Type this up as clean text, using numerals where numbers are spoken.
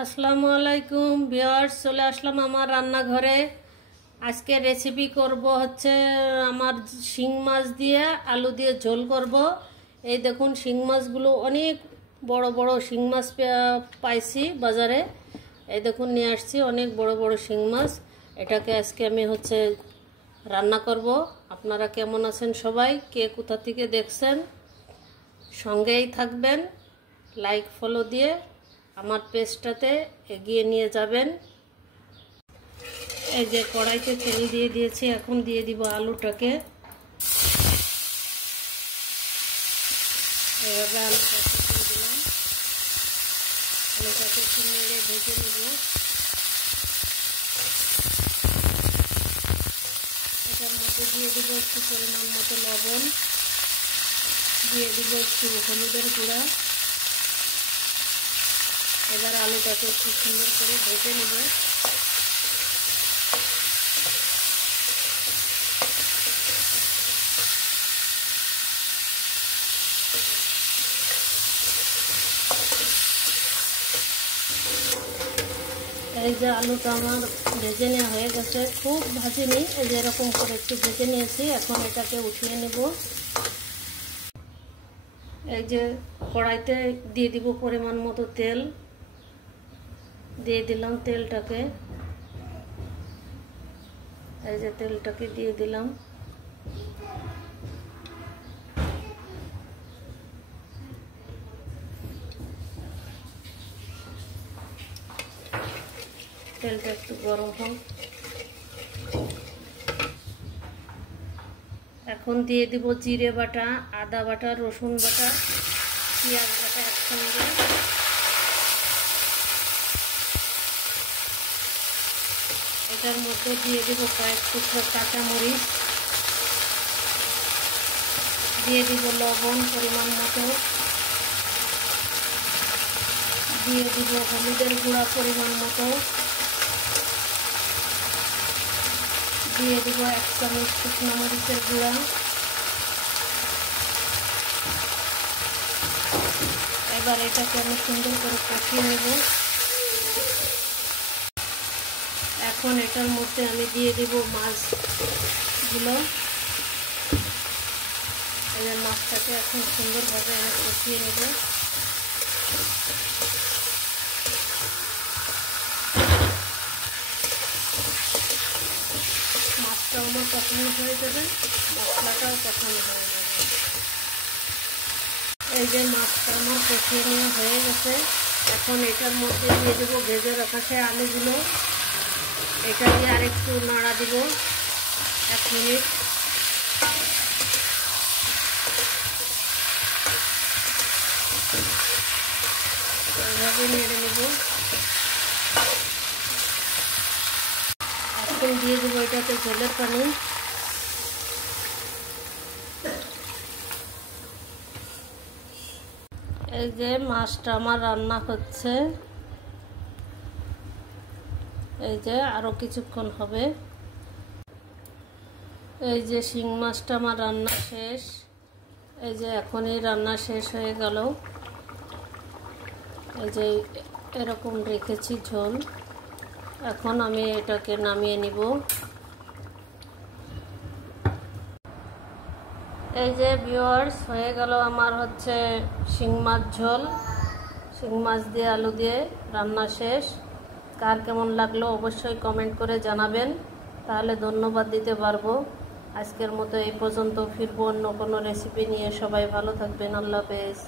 আসসালামু আলাইকুম ভিউয়ার্স, চলে আসলাম আমার রান্নাঘরে। আজকে রেসিপি করব হচ্ছে আমার শিং মাছ দিয়ে আলু দিয়ে ঝোল করব। এই দেখুন, শিং মাছগুলো অনেক বড় বড় শিং মাছ পাইছি বাজারে। এই দেখুন, নিয়ে আসছি অনেক বড় বড় শিং মাছ। এটাকে আজকে আমি হচ্ছে রান্না করব। আপনারা কেমন আছেন সবাই, কে কোথা থেকে দেখছেন, সঙ্গেই থাকবেন। লাইক ফলো দিয়ে আমার পেজটাতে এগিয়ে নিয়ে যাবেন। এই যে কড়াইতে তেল দিয়ে দিয়েছি, এখন দিয়ে দিব আলুটাকে। এভাবে আলুটাকে দিয়ে দিলাম। আলুটাকে একটু নেড়ে ভেজে নেব। এটার মধ্যে দিয়ে দিব একটু পরিমাণ মতো লবণ, দিয়ে দিব একটু হলুদের গুঁড়া। এবার আলুটাকে একটু সুন্দর করে ভেজে নেব। এই যে আলুটা আমার ভেজে নেওয়া হয়ে গেছে, খুব ভাজিনি, এই যে এরকম করে একটু ভেজে নিয়েছি। এখন এটাকে উঠিয়ে নেব। এই যে কড়াইতে দিয়ে দিব পরিমাণ মতো তেল, দিয়ে দিলাম তেলটাকে। এই যে তেলটাকে দিয়ে দিলাম। তেলটা একটু গরম হোক। এখন দিয়ে দিব জিরে বাটা, আদা বাটা, রসুন বাটা, পেঁয়াজ বাটা একসঙ্গে। এটার মধ্যে দিয়ে দিব কয়েক টুকরো কাঁচামরিচ, দিয়ে দিব লবণ পরিমাণ মতো, দিয়ে দিব হলুদের গুঁড়া পরিমাণ মতো, দিয়ে দিব 1 চামচ শুকনো মরিচের গুঁড়া। এবার এটাকে আমি সুন্দর করে কষিয়ে নেব। এখন এটার মধ্যে আমি দিয়ে দিব মাছগুলো। এবার মাছটাকে এখন সুন্দরভাবে আমি কষিয়ে নেব। মাছটাও আমার কষানো হয়ে যাবে, মশলাটাও কষানো হয়ে যাবে। এই যে মাছটা আমার কষিয়ে নেওয়া হয়ে গেছে। এখন এটার মধ্যে দিয়ে দেবো ভেজে রাখা সেই আলুগুলো। এটা দিয়ে আরেকটু নাড়া দিব 1 মিনিট। এইভাবে নেড়ে নেব। এখন দিয়ে দেবো এটাতে ঝোলের পানি। এই যে মাছটা আমার রান্না হচ্ছে, এই যে আরো কিছুক্ষণ হবে। এই যে শিং মাছটা আমার রান্না শেষ। এই যে এখনই রান্না শেষ হয়ে গেল। এই যে এরকম রেখেছি ঝোল। এখন আমি এটাকে নামিয়ে নিব। এই যে ভিউয়ার্স, হয়ে গেল আমার হচ্ছে শিং মাছ ঝোল। শিং মাছ দিয়ে আলু দিয়ে রান্না শেষ। কার কেমন লাগলো অবশ্যই কমেন্ট করে জানাবেন, তাহলে ধন্যবাদ দিতে পারবো। আজকের মতো এই পর্যন্ত, ফিরবো অন্য কোনো রেসিপি নিয়ে। সবাই ভালো থাকবেন। আল্লাহ হাফেজ।